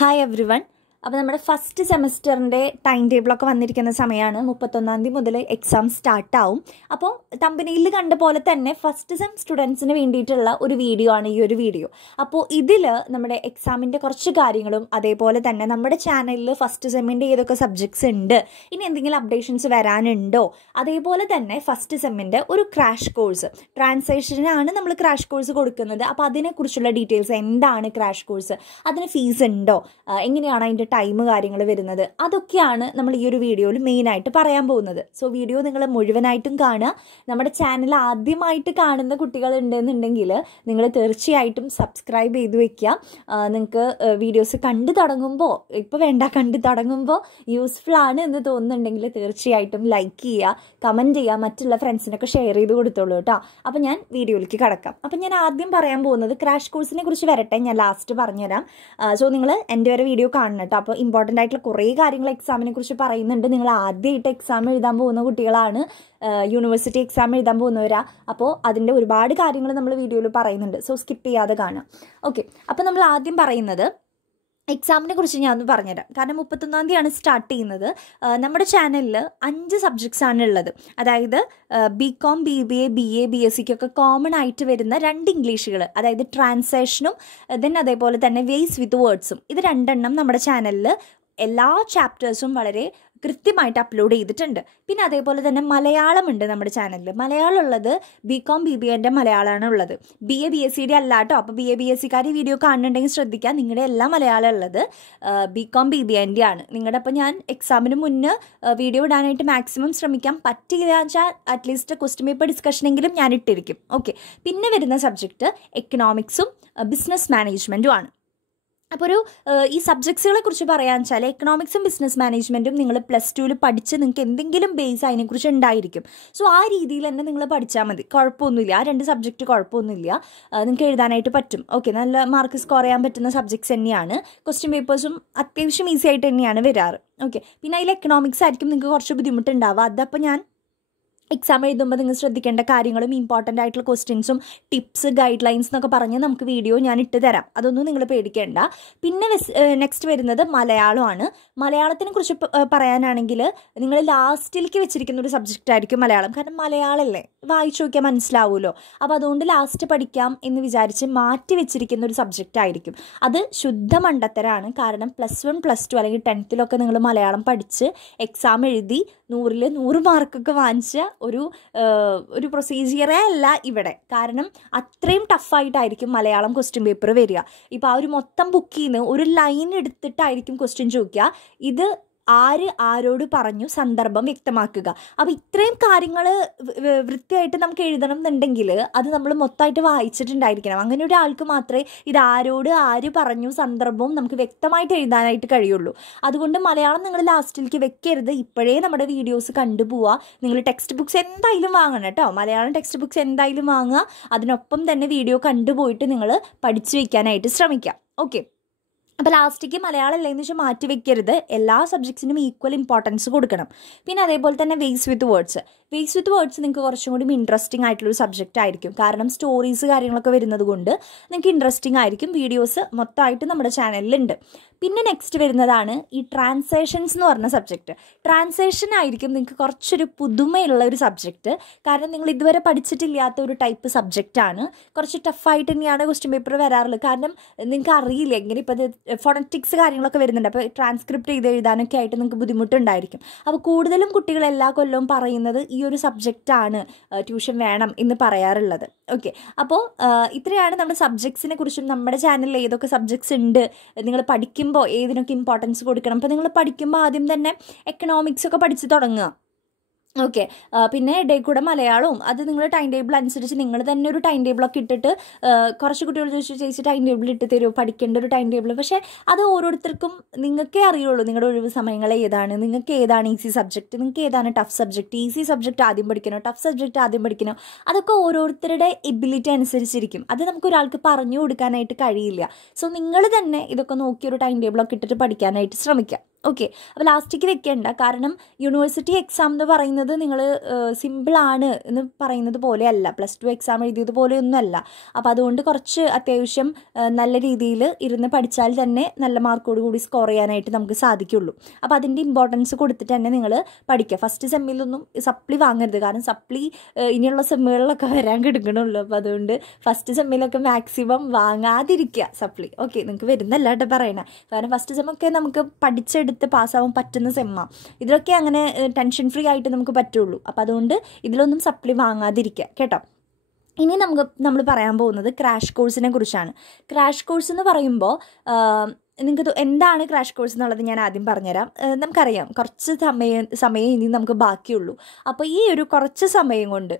Hi everyone. അപ്പോൾ നമ്മുടെ first സെമസ്റ്ററിൻ്റെ time ടേബിളൊക്കെ വന്നിരിക്കുന്ന സമയമാണ് 31-ാം തീയതി മുതൽ എക്സാം സ്റ്റാർട്ടാവും. അപ്പോൾ തമ്പനിയിൽ കണ്ട പോലെ തന്നെ ഫസ്റ്റ് സെം സ്റ്റുഡൻസിന് വേണ്ടിയിട്ടുള്ള ഒരു വീഡിയോ ആണ് ഈ ഒരു വീഡിയോ. അപ്പോൾ ഇതിൽ നമ്മുടെ എക്സാമിൻ്റെ കുറച്ച് കാര്യങ്ങളും അതേപോലെ തന്നെ നമ്മുടെ ചാനലിൽ ഫസ്റ്റ് സെമ്മിൻ്റെ ഏതൊക്കെ സബ്ജക്ട്സ് ഉണ്ട്, ഇനി എന്തെങ്കിലും അപ്ഡേഷൻസ് വരാനുണ്ടോ, അതേപോലെ തന്നെ ഫസ്റ്റ് സെമ്മിൻ്റെ ഒരു ക്രാഷ് കോഴ്സ് ട്രാൻസ്ലേഷനാണ് നമ്മൾ ക്രാഷ് കോഴ്സ് കൊടുക്കുന്നത്. അപ്പോൾ അതിനെക്കുറിച്ചുള്ള ഡീറ്റെയിൽസ്, എന്താണ് ക്രാഷ് കോഴ്സ്, അതിന് ഫീസ് ഉണ്ടോ, എങ്ങനെയാണ് അതിൻ്റെ ടൈം കാര്യങ്ങൾ വരുന്നത്, അതൊക്കെയാണ് നമ്മൾ ഈ ഒരു വീഡിയോയിൽ മെയിനായിട്ട് പറയാൻ പോകുന്നത്. സോ വീഡിയോ നിങ്ങൾ മുഴുവനായിട്ടും കാണുക. നമ്മുടെ ചാനൽ ആദ്യമായിട്ട് കാണുന്ന കുട്ടികളുണ്ടെന്നുണ്ടെങ്കിൽ നിങ്ങൾ തീർച്ചയായിട്ടും സബ്സ്ക്രൈബ് ചെയ്ത് വെക്കുക. നിങ്ങൾക്ക് വീഡിയോസ് കണ്ടു തുടങ്ങുമ്പോൾ, ഇപ്പോൾ വേണ്ട, കണ്ടു തുടങ്ങുമ്പോൾ യൂസ്ഫുൾ ആണ് എന്ന് തോന്നുന്നുണ്ടെങ്കിൽ തീർച്ചയായിട്ടും ലൈക്ക് ചെയ്യുക, കമൻറ്റ് ചെയ്യുക, മറ്റുള്ള ഫ്രണ്ട്സിനൊക്കെ ഷെയർ ചെയ്ത് കൊടുത്തോളൂ കേട്ടോ. അപ്പോൾ ഞാൻ വീഡിയോയിലേക്ക് കടക്കാം. അപ്പോൾ ഞാൻ ആദ്യം പറയാൻ പോകുന്നത് ക്രാഷ് കോഴ്സിനെ കുറിച്ച് വരട്ടെ, ഞാൻ ലാസ്റ്റ് പറഞ്ഞുതരാം. സോ നിങ്ങൾ എൻ്റെ വരെ വീഡിയോ കാണണം കേട്ടോ. അപ്പോൾ ഇമ്പോർട്ടൻ്റ് ആയിട്ടുള്ള കുറേ കാര്യങ്ങൾ എക്സാമിനെ കുറിച്ച് പറയുന്നുണ്ട്. നിങ്ങൾ ആദ്യമായിട്ട് എക്സാം എഴുതാൻ പോകുന്ന കുട്ടികളാണ്, യൂണിവേഴ്സിറ്റി എക്സാം എഴുതാൻ പോകുന്നവരാ. അപ്പോൾ അതിൻ്റെ ഒരുപാട് കാര്യങ്ങൾ നമ്മൾ വീഡിയോയിൽ പറയുന്നുണ്ട്. സോ സ്കിപ്പ് ചെയ്യാതെ കാണാം. ഓക്കെ, അപ്പോൾ നമ്മൾ ആദ്യം പറയുന്നത് എക്സാമിനെ കുറിച്ച് ഞാൻ ഒന്ന് പറഞ്ഞുതരാം. കാരണം 31-ാം തീയതിയാണ് സ്റ്റാർട്ട് ചെയ്യുന്നത്. നമ്മുടെ ചാനലിൽ 5 സബ്ജക്ട്സ് ആണ് ഉള്ളത്. അതായത് BCom, BBA, BA, BSCക്കൊക്കെ കോമൺ ആയിട്ട് വരുന്ന 2 ഇംഗ്ലീഷുകൾ, അതായത് ട്രാൻസ്ലേഷനും ദെൻ അതേപോലെ തന്നെ വേസ് വിത്ത് വേർഡ്സും. ഇത് 2 നമ്മുടെ ചാനലിൽ എല്ലാ ചാപ്റ്റേഴ്സും വളരെ കൃത്യമായിട്ട് അപ്ലോഡ് ചെയ്തിട്ടുണ്ട്. പിന്നെ അതേപോലെ തന്നെ മലയാളമുണ്ട് നമ്മുടെ ചാനലിൽ. മലയാളം ഉള്ളത് BCom, BBAൻ്റെ മലയാളമാണ് ഉള്ളത്. BA, BSCയുടെ അല്ല കേട്ടോ. അപ്പോൾ BA, BSCക്കാർ ഈ വീഡിയോ കാണുന്നുണ്ടെങ്കിൽ ശ്രദ്ധിക്കുക, നിങ്ങളുടെ എല്ലാ മലയാളം ഉള്ളത് BCom, BBAൻ്റെ ആണ്. നിങ്ങളുടെ അപ്പോൾ ഞാൻ എക്സാമിന് മുന്നേ വീഡിയോ ഇടാനായിട്ട് മാക്സിമം ശ്രമിക്കാം. പറ്റില്ല വെച്ചാൽ അറ്റ്ലീസ്റ്റ് ക്വസ്റ്റ്യൻ പേപ്പർ ഡിസ്കഷനെങ്കിലും ഞാൻ ഇട്ടിരിക്കും. ഓക്കെ, പിന്നെ വരുന്ന സബ്ജക്റ്റ് എക്കണോമിക്സും ബിസിനസ് മാനേജ്മെൻറ്റും ആണ്. അപ്പോൾ ഈ സബ്ജക്ട്സുകളെ കുറിച്ച് പറയാന്ന് വെച്ചാൽ എക്കണോമിക്സും ബിസിനസ് മാനേജ്മെൻറ്റും നിങ്ങൾ +2 പഠിച്ച് നിങ്ങൾക്ക് എന്തെങ്കിലും ബേസ് അതിനെക്കുറിച്ച് ഉണ്ടായിരിക്കും. സോ ആ രീതിയിൽ തന്നെ നിങ്ങൾ പഠിച്ചാൽ മതി, കുഴപ്പമൊന്നുമില്ല. ആ 2 സബ്ജക്റ്റ് കുഴപ്പമൊന്നുമില്ല, നിങ്ങൾക്ക് എഴുതാനായിട്ട് പറ്റും. ഓക്കെ, നല്ല മാർക്ക് സ്കോർ ചെയ്യാൻ പറ്റുന്ന സബ്ജക്ട്സ് തന്നെയാണ്. ക്വസ്റ്റ്യൻ പേപ്പേഴ്സും അത്യാവശ്യം ഈസി ആയിട്ട് തന്നെയാണ് വരാറ്. ഓക്കെ, പിന്നെ അതിൽ എക്കണോമിക്സ് ആയിരിക്കും നിങ്ങൾക്ക് കുറച്ച് ബുദ്ധിമുട്ടുണ്ടാവുക. അതപ്പോൾ ഞാൻ എക്സാം എഴുതുമ്പോൾ നിങ്ങൾ ശ്രദ്ധിക്കേണ്ട കാര്യങ്ങളും ഇമ്പോർട്ടൻ്റ് ആയിട്ടുള്ള ക്വസ്റ്റ്യൻസും ടിപ്സ്, ഗൈഡ് ലൈൻസ് എന്നൊക്കെ പറഞ്ഞ് നമുക്ക് വീഡിയോ ഞാൻ ഇട്ട് തരാം. അതൊന്നും നിങ്ങൾ പേടിക്കേണ്ട. പിന്നെ നെക്സ്റ്റ് വരുന്നത് മലയാളമാണ്. മലയാളത്തിനെ കുറിച്ച് പറയാനാണെങ്കിൽ നിങ്ങൾ ലാസ്റ്റിലേക്ക് വെച്ചിരിക്കുന്ന ഒരു സബ്ജക്റ്റ് ആയിരിക്കും മലയാളം. കാരണം മലയാളമല്ലേ, വായിച്ചു നോക്കിയാൽ മനസ്സിലാവുമല്ലോ. അപ്പോൾ അതുകൊണ്ട് ലാസ്റ്റ് പഠിക്കാം എന്ന് വിചാരിച്ച് മാറ്റി വെച്ചിരിക്കുന്ന ഒരു സബ്ജക്റ്റ് ആയിരിക്കും. അത് ശുദ്ധ മണ്ടത്തരാണ്. കാരണം +1, +2 അല്ലെങ്കിൽ 10th നിങ്ങൾ മലയാളം പഠിച്ച് എക്സാം എഴുതി 100-ൽ 100 മാർക്കൊക്കെ വാങ്ങിച്ച ഒരു പ്രൊസീജിയറേ അല്ല ഇവിടെ. കാരണം അത്രയും ടഫായിട്ടായിരിക്കും മലയാളം ക്വസ്റ്റ്യൻ പേപ്പർ വരിക. ഇപ്പോൾ ആ ഒരു മൊത്തം ബുക്കിൽ നിന്ന് ഒരു ലൈൻ എടുത്തിട്ടായിരിക്കും ക്വസ്റ്റ്യൻ ചോദിക്കുക. ഇത് ആരോട് പറഞ്ഞു, സന്ദർഭം വ്യക്തമാക്കുക. അപ്പോൾ ഇത്രയും കാര്യങ്ങൾ വൃത്തിയായിട്ട് നമുക്ക് എഴുതണം എന്നുണ്ടെങ്കിൽ അത് നമ്മൾ മൊത്തമായിട്ട് വായിച്ചിട്ടുണ്ടായിരിക്കണം. അങ്ങനെ ഒരാൾക്ക് മാത്രമേ ഇത് ആര് പറഞ്ഞു, സന്ദർഭവും നമുക്ക് വ്യക്തമായിട്ട് എഴുതാനായിട്ട് കഴിയുള്ളൂ. അതുകൊണ്ട് മലയാളം നിങ്ങൾ ലാസ്റ്റിലേക്ക് വെക്കരുത്. ഇപ്പോഴേ നമ്മുടെ വീഡിയോസ് കണ്ടുപോവുക. നിങ്ങൾ ടെക്സ്റ്റ് ബുക്സ് എന്തായാലും വാങ്ങണം കേട്ടോ. മലയാളം ടെക്സ്റ്റ് ബുക്സ് എന്തായാലും വാങ്ങുക. അതിനൊപ്പം തന്നെ വീഡിയോ കണ്ടുപോയിട്ട് നിങ്ങൾ പഠിച്ചു വയ്ക്കാനായിട്ട് ശ്രമിക്കാം. ഓക്കെ, അപ്പോൾ ലാസ്റ്റിക്ക് മലയാളം അല്ലെന്ന് വെച്ചാൽ മാറ്റി വെക്കരുത്. എല്ലാ സബ്ജക്ട്സിനും ഈക്വൽ ഇമ്പോർട്ടൻസ് കൊടുക്കണം. പിന്നെ അതേപോലെ തന്നെ വേസ് വിത്ത് വേർഡ്സ് നിങ്ങൾക്ക് കുറച്ചും കൂടി ഇൻട്രസ്റ്റിംഗ് ആയിട്ടുള്ളൊരു സബ്ജക്റ്റ് ആയിരിക്കും. കാരണം സ്റ്റോറീസ് കാര്യങ്ങളൊക്കെ വരുന്നത് കൊണ്ട് നിങ്ങൾക്ക് ഇൻട്രസ്റ്റിംഗ് ആയിരിക്കും. വീഡിയോസ് മൊത്തമായിട്ട് നമ്മുടെ ചാനലിലുണ്ട്. പിന്നെ നെക്സ്റ്റ് വരുന്നതാണ് ഈ ട്രാൻസ്ലേഷൻസ് എന്ന് പറഞ്ഞ സബ്ജക്റ്റ്. ട്രാൻസ്ലേഷൻ ആയിരിക്കും നിങ്ങൾക്ക് കുറച്ചൊരു പുതുമയുള്ള ഒരു സബ്ജക്റ്റ്. കാരണം നിങ്ങൾ ഇതുവരെ പഠിച്ചിട്ടില്ലാത്ത ഒരു ടൈപ്പ് സബ്ജക്റ്റാണ്. കുറച്ച് ടഫായിട്ട് തന്നെയാണ് ക്വസ്റ്റ്യൻ പേപ്പർ വരാറുള്ളത്. കാരണം നിങ്ങൾക്ക് അറിയില്ല എങ്ങനെ ഇപ്പോൾ ഫോണറ്റിക്സ് കാര്യങ്ങളൊക്കെ വരുന്നുണ്ട്. അപ്പോൾ ട്രാൻസ്ക്രിപ്റ്റ് ചെയ്ത് എഴുതാനൊക്കെ ആയിട്ട് നിങ്ങൾക്ക് ബുദ്ധിമുട്ടുണ്ടായിരിക്കും. അപ്പോൾ കൂടുതലും കുട്ടികൾ എല്ലാ കൊല്ലവും പറയുന്നത് ഈ ഒരു സബ്ജക്റ്റാണ് ട്യൂഷൻ വേണം എന്ന് പറയാറുള്ളത്. ഓക്കെ, അപ്പോൾ ഇത്രയാണ് നമ്മുടെ സബ്ജക്ട്സിനെ കുറിച്ചും നമ്മുടെ ചാനലിൽ ഏതൊക്കെ സബ്ജക്ട്സ് ഉണ്ട്, നിങ്ങൾ പഠിക്കുമ്പോൾ ഏതിനൊക്കെ ഇമ്പോർട്ടൻസ് കൊടുക്കണം. അപ്പോൾ നിങ്ങൾ പഠിക്കുമ്പോൾ ആദ്യം തന്നെ എക്കണോമിക്സ് ഒക്കെ പഠിച്ച് തുടങ്ങുക. ഓക്കെ, പിന്നെ ഡേ കൂടെ മലയാളവും അത് നിങ്ങൾ ടൈം ടേബിൾ അനുസരിച്ച് നിങ്ങൾ തന്നെ ഒരു ടൈം ടേബിളൊക്കെ ഇട്ടിട്ട് കുറച്ച് കുട്ടികൾ ചോദിച്ച് ടൈം ടേബിൾ ഇട്ട് തരുമോ, പഠിക്കേണ്ട ഒരു ടൈം ടേബിൾ. പക്ഷേ അത് ഓരോരുത്തർക്കും നിങ്ങൾക്കേ അറിയുള്ളൂ നിങ്ങളുടെ ഒഴിവ് സമയങ്ങൾ ഏതാണ്, നിങ്ങൾക്ക് ഏതാണ് ഈസി സബ്ജക്റ്റ്, നിങ്ങൾക്ക് ഏതാണ് ടഫ് സബ്ജക്റ്റ്. ഈസി സബ്ജക്റ്റ് ആദ്യം പഠിക്കണോ, ടഫ് സബ്ജക്റ്റ് ആദ്യം പഠിക്കണോ, അതൊക്കെ ഓരോരുത്തരുടെ എബിലിറ്റി അനുസരിച്ചിരിക്കും. അത് നമുക്ക് ഒരാൾക്ക് പറഞ്ഞു കൊടുക്കാനായിട്ട് കഴിയില്ല. സോ നിങ്ങൾ തന്നെ ഇതൊക്കെ നോക്കി ഒരു ടൈം ടേബിളൊക്കെ ഇട്ടിട്ട് പഠിക്കാനായിട്ട് ശ്രമിക്കാം. ഓക്കെ. അപ്പോൾ ലാസ്റ്റിക്ക് വെക്കേണ്ട. കാരണം യൂണിവേഴ്സിറ്റി എക്സാം എന്ന് പറയുന്നത് നിങ്ങൾ സിമ്പിളാണ് എന്ന് പറയുന്നത് പോലെയല്ല, +2 എക്സാം എഴുതിയത് പോലെയൊന്നുമല്ല. അപ്പോൾ അതുകൊണ്ട് കുറച്ച് അത്യാവശ്യം നല്ല രീതിയിൽ ഇരുന്ന് പഠിച്ചാൽ തന്നെ നല്ല മാർക്കോട് കൂടി സ്കോർ ചെയ്യാനായിട്ട് നമുക്ക് സാധിക്കുള്ളൂ. അപ്പോൾ അതിൻ്റെ ഇമ്പോർട്ടൻസ് കൊടുത്തിട്ട് തന്നെ നിങ്ങൾ പഠിക്കുക. ഫസ്റ്റ് സെമ്മിലൊന്നും സപ്ലി വാങ്ങരുത്. കാരണം സപ്ലി ഇനിയുള്ള സെമ്മുകളിലൊക്കെ വരാൻ കിടക്കണുള്ളൂ. അപ്പോൾ അതുകൊണ്ട് ഫസ്റ്റ് സെമ്മിലൊക്കെ മാക്സിമം വാങ്ങാതിരിക്കുക സപ്ലി. ഓക്കെ, നിങ്ങൾക്ക് വരുന്നല്ലാണ്ട് പറയണേ. കാരണം ഫസ്റ്റ് സെമ്മൊക്കെ നമുക്ക് പഠിച്ചെടുത്ത് പാസ്സാവാൻ പറ്റുന്ന സെമ്മാണ്. ഇതിലൊക്കെ അങ്ങനെ ടെൻഷൻ ഫ്രീ ആയിട്ട് നമുക്ക് പറ്റുള്ളൂ. അപ്പോൾ അതുകൊണ്ട് ഇതിലൊന്നും സപ്ലി വാങ്ങാതിരിക്കുക കേട്ടോ. ഇനി നമ്മൾ പറയാൻ പോകുന്നത് ക്രാഷ് കോഴ്സിനെ കുറിച്ചാണ്. ക്രാഷ് കോഴ്സ് എന്ന് പറയുമ്പോൾ നിങ്ങൾക്ക് എന്താണ് ക്രാഷ് കോഴ്സ് എന്നുള്ളത് ഞാൻ ആദ്യം പറഞ്ഞുതരാം. നമുക്കറിയാം കുറച്ച് സമയം ഇനി നമുക്ക് ബാക്കിയുള്ളൂ. അപ്പോൾ ഈ ഒരു കുറച്ച് സമയം കൊണ്ട്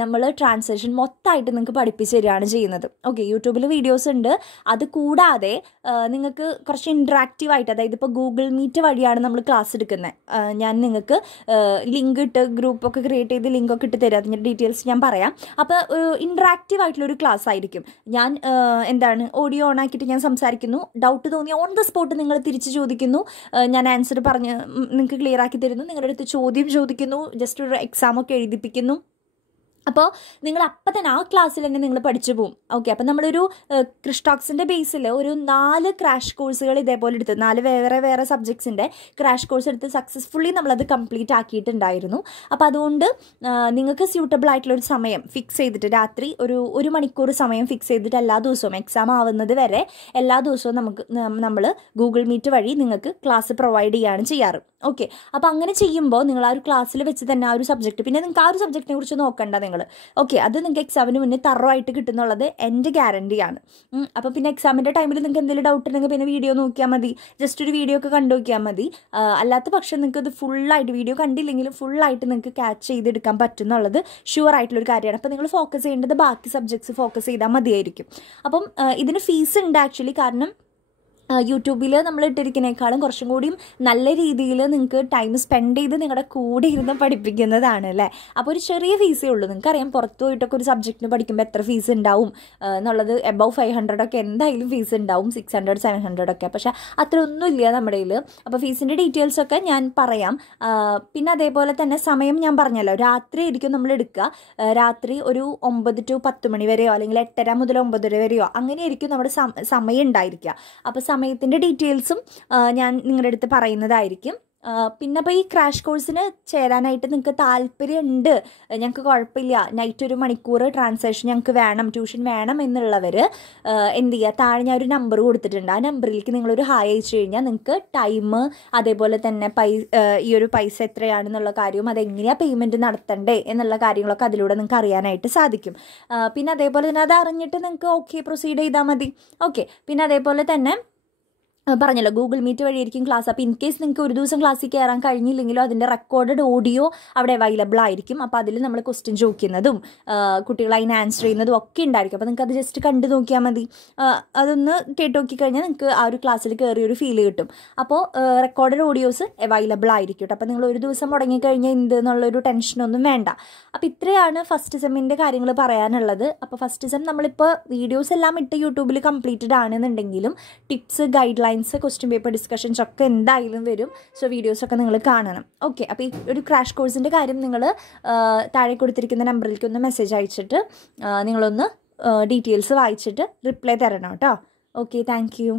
നമ്മൾ ട്രാൻസ്ലേഷൻ മൊത്തമായിട്ട് നിങ്ങൾക്ക് പഠിപ്പിച്ച് തരികയാണ് ചെയ്യുന്നത്. ഓക്കെ, യൂട്യൂബിൽ വീഡിയോസ് ഉണ്ട്. അത് കൂടാതെ നിങ്ങൾക്ക് കുറച്ച് ഇൻട്രാക്റ്റീവായിട്ട്, അതായത് ഇപ്പോൾ ഗൂഗിൾ മീറ്റ് വഴിയാണ് നമ്മൾ ക്ലാസ് എടുക്കുന്നത്. ഞാൻ നിങ്ങൾക്ക് ലിങ്ക് ഇട്ട് ഗ്രൂപ്പൊക്കെ ക്രിയേറ്റ് ചെയ്ത് ലിങ്കൊക്കെ ഇട്ട് തരാം. അതിൻ്റെ ഡീറ്റെയിൽസ് ഞാൻ പറയാം. അപ്പോൾ ഇൻട്രാക്റ്റീവ് ആയിട്ടുള്ളൊരു ക്ലാസ് ആയിരിക്കും. ഞാൻ ഓഡിയോ ഓൺ ആക്കിയിട്ട് ഞാൻ സംസാരിക്കുന്നു. ഡൗട്ട് തോന്നി ഓൺ ദ സ്പോട്ട് നിങ്ങൾ തിരിച്ച് ചോദിക്കുന്നു. ഞാൻ ആൻസർ പറഞ്ഞ് നിങ്ങൾക്ക് ക്ലിയർ ആക്കി തരുന്നു. നിങ്ങളുടെ അടുത്ത് ചോദ്യം ചോദിക്കുന്നു. ജസ്റ്റ് ഒരു എക്സാമൊക്കെ എഴുതിപ്പിക്കുന്നു. അപ്പോൾ നിങ്ങൾ അപ്പം തന്നെ ആ ക്ലാസ്സിൽ തന്നെ നിങ്ങൾ പഠിച്ചു പോകും. ഓക്കെ, അപ്പം നമ്മളൊരു ക്രിസ്റ്റോക്സിൻ്റെ ബേസിൽ ഒരു 4 ക്രാഷ് കോഴ്സുകൾ ഇതേപോലെ എടുത്ത് 4 വേറെ സബ്ജക്ട്സിൻ്റെ ക്രാഷ് കോഴ്സ് എടുത്ത് സക്സസ്ഫുള്ളി നമ്മളത് കംപ്ലീറ്റ് ആക്കിയിട്ടുണ്ടായിരുന്നു. അപ്പോൾ അതുകൊണ്ട് നിങ്ങൾക്ക് സ്യൂട്ടബിൾ ആയിട്ടുള്ളൊരു സമയം ഫിക്സ് ചെയ്തിട്ട് രാത്രി ഒരു മണിക്കൂർ സമയം ഫിക്സ് ചെയ്തിട്ട് എല്ലാ ദിവസവും എക്സാം ആവുന്നത് വരെ എല്ലാ ദിവസവും നമ്മൾ ഗൂഗിൾ മീറ്റ് വഴി നിങ്ങൾക്ക് ക്ലാസ് പ്രൊവൈഡ് ചെയ്യുകയാണ് ചെയ്യാറ്. ഓക്കെ, അപ്പോൾ അങ്ങനെ ചെയ്യുമ്പോൾ നിങ്ങൾ ആ ഒരു ക്ലാസ്സിൽ വെച്ച് തന്നെ ആ ഒരു സബ്ജക്റ്റ്, പിന്നെ നിങ്ങൾക്ക് ആ ഒരു സബ്ജക്റ്റിനെ കുറിച്ച് നോക്കണ്ട നിങ്ങൾ. ഓക്കെ, അത് നിങ്ങൾക്ക് എക്സാമിന് മുന്നേ തറവായിട്ട് കിട്ടുന്നുള്ളത് എൻ്റെ ഗ്യാരണ്ടിയാണ്. അപ്പോൾ പിന്നെ എക്സാമിൻ്റെ ടൈമിൽ നിങ്ങൾക്ക് എന്തെങ്കിലും ഡൗട്ട് ഉണ്ടെങ്കിൽ പിന്നെ വീഡിയോ നോക്കിയാൽ മതി. ജസ്റ്റ് ഒരു വീഡിയോ ഒക്കെ കണ്ടു നോക്കിയാൽ മതി. അല്ലാത്ത പക്ഷം നിങ്ങൾക്ക് ഇത് ഫുള്ളായിട്ട് വീഡിയോ കണ്ടില്ലെങ്കിലും ഫുള്ളായിട്ട് നിങ്ങൾക്ക് ക്യാച്ച് ചെയ്തെടുക്കാൻ പറ്റും എന്നുള്ളത് ഷുവർ ആയിട്ടുള്ളൊരു കാര്യമാണ്. അപ്പോൾ നിങ്ങൾ ഫോക്കസ് ചെയ്യേണ്ടത് ബാക്കി സബ്ജക്ട്സ് ഫോക്കസ് ചെയ്താൽ മതിയായിരിക്കും. അപ്പം ഇതിന് ഫീസ് ഉണ്ട് ആക്ച്വലി. കാരണം യൂട്യൂബിൽ നമ്മൾ ഇട്ടിരിക്കുന്നതിനേക്കാളും കുറച്ചും കൂടിയും നല്ല രീതിയിൽ നിങ്ങൾക്ക് ടൈം സ്പെൻഡ് ചെയ്ത് നിങ്ങളുടെ കൂടെ ഇരുന്ന് പഠിപ്പിക്കുന്നതാണ് അല്ലേ. അപ്പോൾ ഒരു ചെറിയ ഫീസേ ഉള്ളൂ. നിങ്ങൾക്കറിയാം പുറത്ത് പോയിട്ടൊക്കെ ഒരു സബ്ജക്റ്റിന് പഠിക്കുമ്പോൾ എത്ര ഫീസ് ഉണ്ടാവും എന്നുള്ളത്. എബവ് 500 ഒക്കെ എന്തായാലും ഫീസ് ഉണ്ടാവും, 600 700 ഒക്കെ. പക്ഷേ അത്ര ഒന്നുമില്ല നമ്മുടെ കയ്യിൽ. അപ്പോൾ ഫീസിൻ്റെ ഡീറ്റെയിൽസൊക്കെ ഞാൻ പറയാം. പിന്നെ അതേപോലെ തന്നെ സമയം ഞാൻ പറഞ്ഞല്ലോ, രാത്രി ആയിരിക്കും നമ്മൾ എടുക്കുക. രാത്രി ഒരു 9 to 10 മണി വരെയോ അല്ലെങ്കിൽ 8:30 മുതൽ 9:30 വരെയോ അങ്ങനെയായിരിക്കും നമ്മുടെ സമയം ഉണ്ടായിരിക്കുക. അപ്പോൾ സമയത്തിൻ്റെ ഡീറ്റെയിൽസും ഞാൻ നിങ്ങളുടെ അടുത്ത് പറയുന്നതായിരിക്കും. പിന്നെ അപ്പോൾ ഈ ക്രാഷ് കോഴ്സിന് ചേരാനായിട്ട് നിങ്ങൾക്ക് താല്പര്യമുണ്ട്, ഞങ്ങൾക്ക് കുഴപ്പമില്ല, നൈറ്റ് 1 മണിക്കൂർ ട്രാൻസ്ലേഷൻ ഞങ്ങൾക്ക് വേണം, ട്യൂഷൻ വേണം എന്നുള്ളവർ എന്ത് ചെയ്യുക, താഴെ ഞാൻ ഒരു നമ്പർ കൊടുത്തിട്ടുണ്ട്. ആ നമ്പറിലേക്ക് നിങ്ങളൊരു ഹായ് അയച്ചു കഴിഞ്ഞാൽ നിങ്ങൾക്ക് ടൈം, അതേപോലെ തന്നെ ഈ ഒരു പൈസ എത്രയാണെന്നുള്ള കാര്യവും അതെങ്ങനെയാണ് പേയ്മെൻറ്റ് നടത്തണ്ടേ എന്നുള്ള കാര്യങ്ങളൊക്കെ അതിലൂടെ നിങ്ങൾക്ക് അറിയാനായിട്ട് സാധിക്കും. പിന്നെ അതേപോലെ തന്നെ അത് അറിഞ്ഞിട്ട് നിങ്ങൾക്ക് ഓക്കെ പ്രൊസീഡ് ചെയ്താൽ മതി. ഓക്കെ, പിന്നെ അതേപോലെ തന്നെ പറഞ്ഞല്ലോ ഗൂഗിൾ മീറ്റ് വഴിയായിരിക്കും ക്ലാസ്. അപ്പോൾ ഇൻ കേസ് നിങ്ങൾക്ക് ഒരു ദിവസം ക്ലാസ്സിൽ കയറാൻ കഴിഞ്ഞില്ലെങ്കിലോ അതിൻ്റെ റെക്കോർഡഡ് ഓഡിയോ അവിടെ അവൈലബിൾ ആയിരിക്കും. അപ്പോൾ അതിൽ നമ്മൾ ക്വസ്റ്റ്യൻ ചോദിക്കുന്നതും കുട്ടികൾ അതിന് ആൻസർ ചെയ്യുന്നതും ഒക്കെ ഉണ്ടായിരിക്കും. അപ്പോൾ നിങ്ങൾക്ക് അത് ജസ്റ്റ് കണ്ടു നോക്കിയാൽ മതി. അതൊന്ന് കേട്ട് നോക്കിക്കഴിഞ്ഞാൽ നിങ്ങൾക്ക് ആ ഒരു ക്ലാസ്സിൽ കയറിയൊരു ഫീൽ കിട്ടും. അപ്പോൾ റെക്കോർഡഡ് ഓഡിയോസ് അവൈലബിൾ ആയിരിക്കും കേട്ടോ. അപ്പോൾ നിങ്ങൾ ഒരു ദിവസം മുടങ്ങിക്കഴിഞ്ഞാൽ എന്ത് എന്നുള്ളൊരു ടെൻഷനൊന്നും വേണ്ട. അപ്പോൾ ഇത്രയാണ് ഫസ്റ്റ് സെമ്മിൻ്റെ കാര്യങ്ങൾ പറയാനുള്ളത്. അപ്പോൾ ഫസ്റ്റ് സെം നമ്മളിപ്പോൾ വീഡിയോസ് എല്ലാം ഇട്ട് യൂട്യൂബിൽ കംപ്ലീറ്റഡ് ആണെന്നുണ്ടെങ്കിലും tips, guide lines, question paper discussions ഒക്കെ എന്തായാലും വരും. സോ വീഡിയോസൊക്കെ നിങ്ങൾ കാണണം. ഓക്കെ, അപ്പോൾ ഈ ഒരു ക്രാഷ് കോഴ്സിൻ്റെ കാര്യം നിങ്ങൾ താഴെ കൊടുത്തിരിക്കുന്ന നമ്പറിലേക്ക് ഒന്ന് മെസ്സേജ് അയച്ചിട്ട് നിങ്ങളൊന്ന് ഡീറ്റെയിൽസ് വായിച്ചിട്ട് റിപ്ലൈ തരണം കേട്ടോ. Okay, thank you.